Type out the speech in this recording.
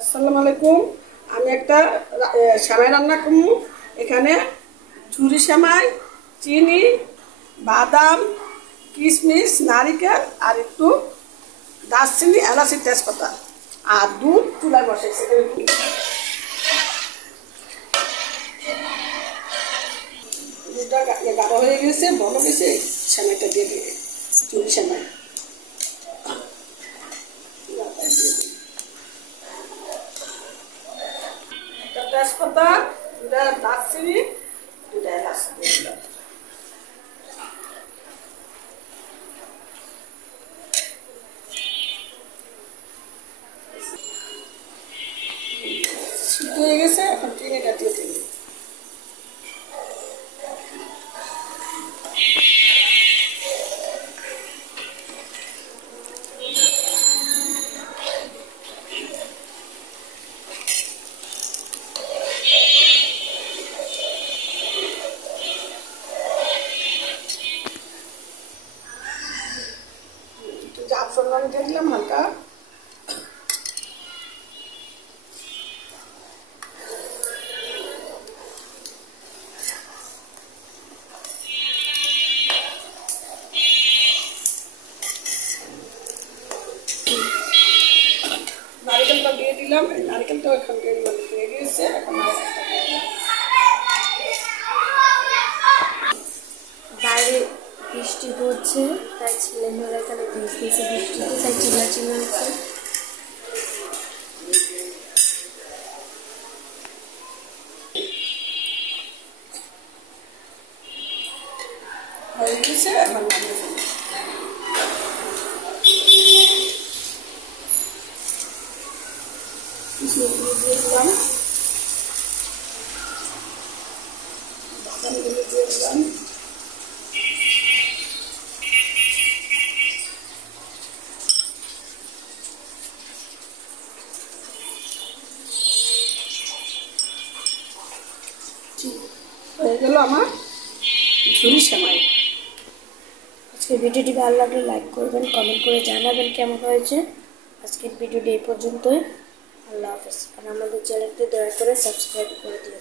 আসসালামু আলাইকুম। আমি একটা সেমাই রান্না করব। এখানে ঝুরি সেমাই, চিনি, বাদাম, কিশমিশ, নারিকেল আর একটু দারচিনি, এলাচি, তেজপাতা আর দুধ চুলায় বসাইছি। দুধটা গাঢ় হয়ে গেছে, বড় গেছে, সেমাইটা দিয়ে দিই। ঝুরি সেমাই একটা তেজপাতা, দুটা দারচিনি, দুটা এলাচ দিয়ে দিলাম। সিদ্ধ হয়ে গেছে, এখন চিনিটা দিয়ে দিই। একটু জাফরান দিয়ে দিলাম হালকা। নারিকেলটা দিয়ে দিলাম, নারিকেলটাও এখন হয়ে গিয়েছে। এখন বাইরে বৃষ্টি পড়ছে, তাই ছেলেমেয়েরা এখানে ভিজতেছে বৃষ্টিতে, তাই চিল্লাচিল্লি হচ্ছে। হয়ে গিয়েছে, এখন নামিয়ে ফেলি। দিয়ে দিলাম, বাদামগুলো দিয়ে দিলাম। হয়ে গেল আমার ঝুরি সেমাই। আজকের ভিডিওটি ভালো লাগলে লাইক করবেন, কমেন্ট করে জানাবেন কেমন হয়েছে। আজকের ভিডিওটি এই পর্যন্তই। আল্লাহ হাফেজ। আর আমাদের চ্যানেলটি দয়া করে সাবস্ক্রাইব করে দিন।